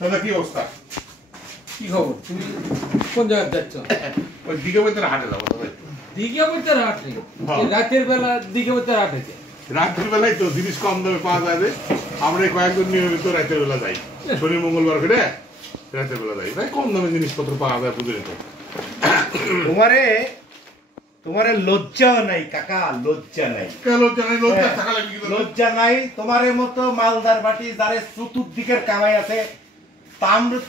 দাদা কি অবস্থা? কি খবর? তুমি কোন জায়গায় যাচ্ছ? ওই দিঘাবৈতার হাটে যাবো দাদা। দিঘাবৈতার হাটে? রাতের বেলা দিঘাবৈতার হাটে? রাত্রির বেলায় তো জিনিস কম দামে পাওয়া যাবে। আমরা কয়েকজন নিয়মিত রাতের বেলা যাই, শনি মঙ্গলবার করে রাতের বেলা যাই, তাই কম দামে জিনিসপত্র পাওয়া যায় বুঝলি তো। তোমারে লজ্জা নাই কাকা, লজ্জা নাই। লজ্জা নাই তোমার মতো মালদার বাটি যারে চতুর্দিকের কামাই আছে,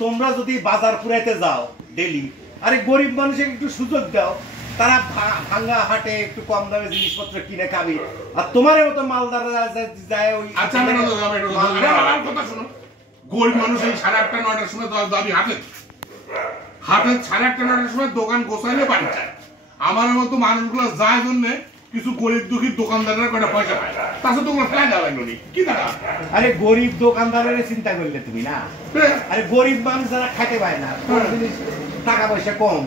তোমরা যদি বাজার পুরাইতে যাও ডেলি, আরে গরিব মানুষের একটু সুযোগ দাও, তারা ভাঙ্গা হাটে একটু কম দামে জিনিসপত্র কিনে খাবি। আর তোমার মতো মালদার যায় ওই কথা শোনো, গরিব মানুষ এই 8:30 9টার সময় দাবি হাটে 8:30 9টার সময় দোকান গোছাইলে বাড়ি যায়। আমার মতো মানুষগুলো যায় জন্য কিছু গরিব দুঃখী দোকানদাররা কয়টা পয়সা পায়, তাছাড়া তোমার ফেলা দেওয়া লাগলো নি কি টাকা। আরে গরিব দোকানদারের চিন্তা করলে তুমি না, আরে গরিব মানুষ যারা খাইতে পায় না, টাকা পয়সা কম,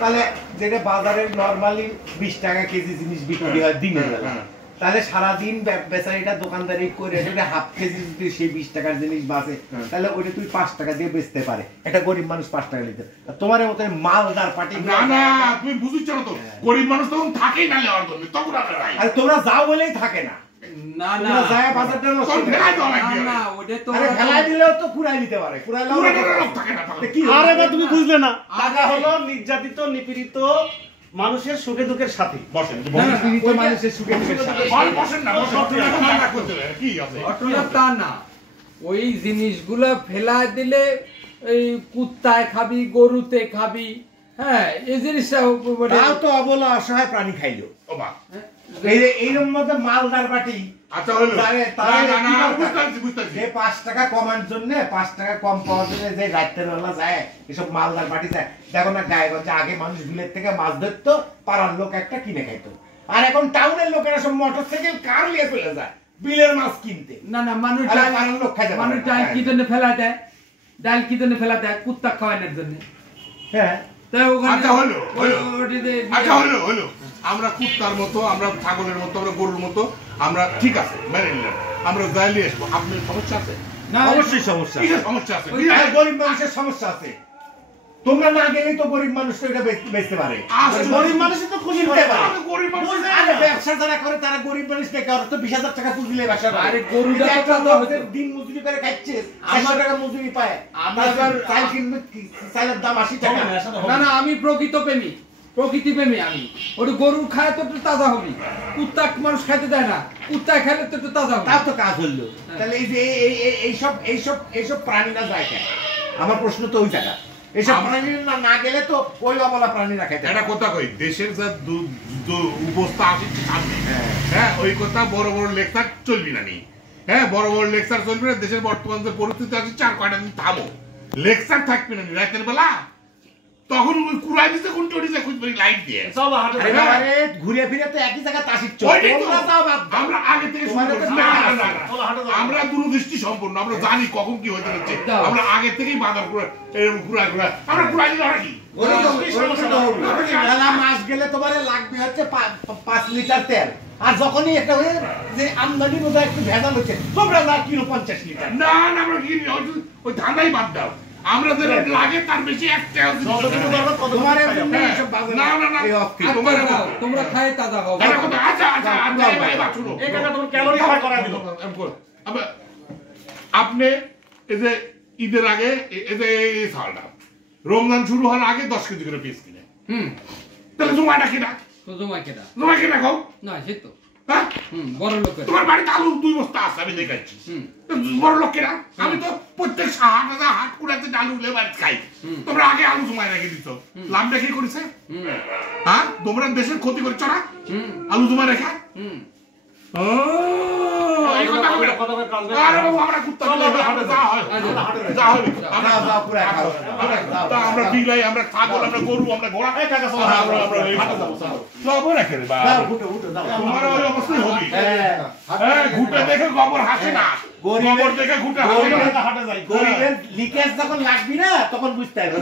তাহলে যেটা বাজারে নরমালি 20 টাকা কেজি জিনিস বিক্রি হয় দিনের বেলা, তাহলে সারাদিন বেচারিটা দোকানদারি করে হাফ কেজি যদি সেই 20 টাকার জিনিস বাঁচে, তাহলে ওইটা তুই 5 টাকা দিয়ে বেচতে পারে একটা গরিব মানুষ 5 টাকা নিতে। তোমার মতো মালদার পার্টি না না, তুমি বুঝিছ না তো, গরিব মানুষ তখন থাকেই না নেওয়ার জন্য, তখন আর তোমরা যাও বলেই থাকে না। না না, যায় বাজারটা নষ্ট না, ওটা তো আরে ফেলাই দিলেও তো কুড়াই নিতে পারে, কুড়াইলেও থাকে না। আরে বা তুমি বুঝলে না, টাকা হলো নির্যাতিত নিপীড়িত মানুষের সুখে দুঃখের সাথী। বসেন মানুষের সুখে দুঃখের সাথী বসেন না, কি আছে তা না, ওই জিনিসগুলো ফেলা দিলে এই কুত্তায় খাবি, গরুতে খাবি, হ্যাঁ এই জিনিসটা তো অবলা অসহায় প্রাণী খাইলো। এইরকম মতো মালদার বাটি। আচ্ছা হলো, 5 টাকা কমার জন্য, 5 টাকা কম পাওয়ার জন্য যে রাতের বেলা যায় এসব মালদার বাটি যায়। দেখো না গায়েগঞ্জে আগে মানুষ বিলের থেকে মাছ ধরতো, পাড়ার লোক একটা কিনে খাইতো, আর এখন টাউনের লোকেরা সব মোটরসাইকেল কার নিয়ে চলে যায় বিলের মাছ কিনতে। না না, মানুষ পাড়ার লোক খাইতে, মানুষ ডাল কি জন্য ফেলা দেয়? ডাল কি জন্য ফেলা দেয়? কুত্তা খাওয়ানোর জন্য। হ্যাঁ, আমরা কুত্তার মতো, আমরা ছাগলের মতো, আমরা গরুর মতো, আমরা ঠিক আছে মেনে নিলাম, আমরা যাই নিয়ে আসবো। আপনার সমস্যা আছে? না, অবশ্যই সমস্যা আছে, গরিব মানুষের সমস্যা আছে। তোমরা না গেলেই তো গরিব মানুষ তো এটা বেচতে পারে, গরিব মানুষ তো খুশি হতে পারে। ব্যবসা যারা করে তারা গরিব মানুষ থেকে তো 20,000 টাকা পুঁজি নিয়ে ব্যবসা করে। আরে গরুটা দিন মজুরি করে খাচ্ছে, 800 টাকা মজুরি পায়, চাল কিনবে, চালের দাম 80 টাকা। না না, আমি প্রকৃতি প্রেমী আমি। ওটা গরু খায় তো একটু তাজা হবে, কুত্তা মানুষ খাইতে দেয় না, কুত্তা খাইলে তো একটু তাজা হবে। তাও তো কাজ হলো। তাহলে এই যে এইসব প্রাণীরা যায় কেন? আমার প্রশ্ন তো ওই জায়গা, এইসব প্রাণীরা না গেলে তো ওই অবলা প্রাণীরা খাইতে। একটা কথা কই, দেশের যা অবস্থা আছে সামনে, হ্যাঁ ওই কথা বড় বড় লেকচার চলবি না নি। হ্যাঁ বড় বড় লেকচার চলবি না, দেশের বর্তমান যে পরিস্থিতি আছে 4-5 দিন থামো, লেকচার থাকবে না রাতের বেলা। তখন ওই কুড়াই দিতে কোন টড়িতে খুঁজবে লাইট দিয়ে চলো হাঁটো। আরে ঘুরে ফিরে তো একই জায়গা তাসির চল। আমরা আগে থেকে আমরা দূরদৃষ্টি সম্পন্ন, আমরা জানি কখন কি হতে যাচ্ছে, আমরা আগে থেকেই বাজার করে এরকম কুড়াই আমরা কুড়াই দিলে নাকি মাস গেলে তোমার লাগবে হচ্ছে 5 লিটার তেল, আর যখনই একটা যে আমদানি বোধ একটু ভেজাল হচ্ছে তোমরা না কিলো 50 লিটার। না না, আমরা কি ওই ধান্দাই বাদ দাও, আমরা যে লাগে তার বেশি একটা তোমরা খায় তাজা হও। আপনি এই যে ঈদের আগে এই যে এই চালটা রমজান শুরু হওয়ার আগে 10 কেজি করে পিস কিনে, তাহলে জমাটা কিনা জমা কিনা খাও না, সে তো বড় লোক। তোমার বাড়িতে আলু 2 বস্তা আছে আমি দেখাচ্ছি, বড় লোকেরা। আমি তো প্রত্যেক হাট কুড়াতে আলু উলে বাড়িতে খাই, তোমরা আগে আলু জমায় রেখে দিত, লাভটা কি করেছে? হ্যাঁ তোমরা দেশের ক্ষতি করছ না আলু জমায় রেখা। আমরা বিলাই, আমরা ছাগল, আমরা গরু, আমরা ঘোড়া, তোমার ওই অবস্থায় হবি। ঘুটে দেখে গোবর হাসে না, গোবর দেখে ঘুটে হাটে যাই। গরিবের লিকেজ যখন লাগবি না তখন বুঝতে হবে।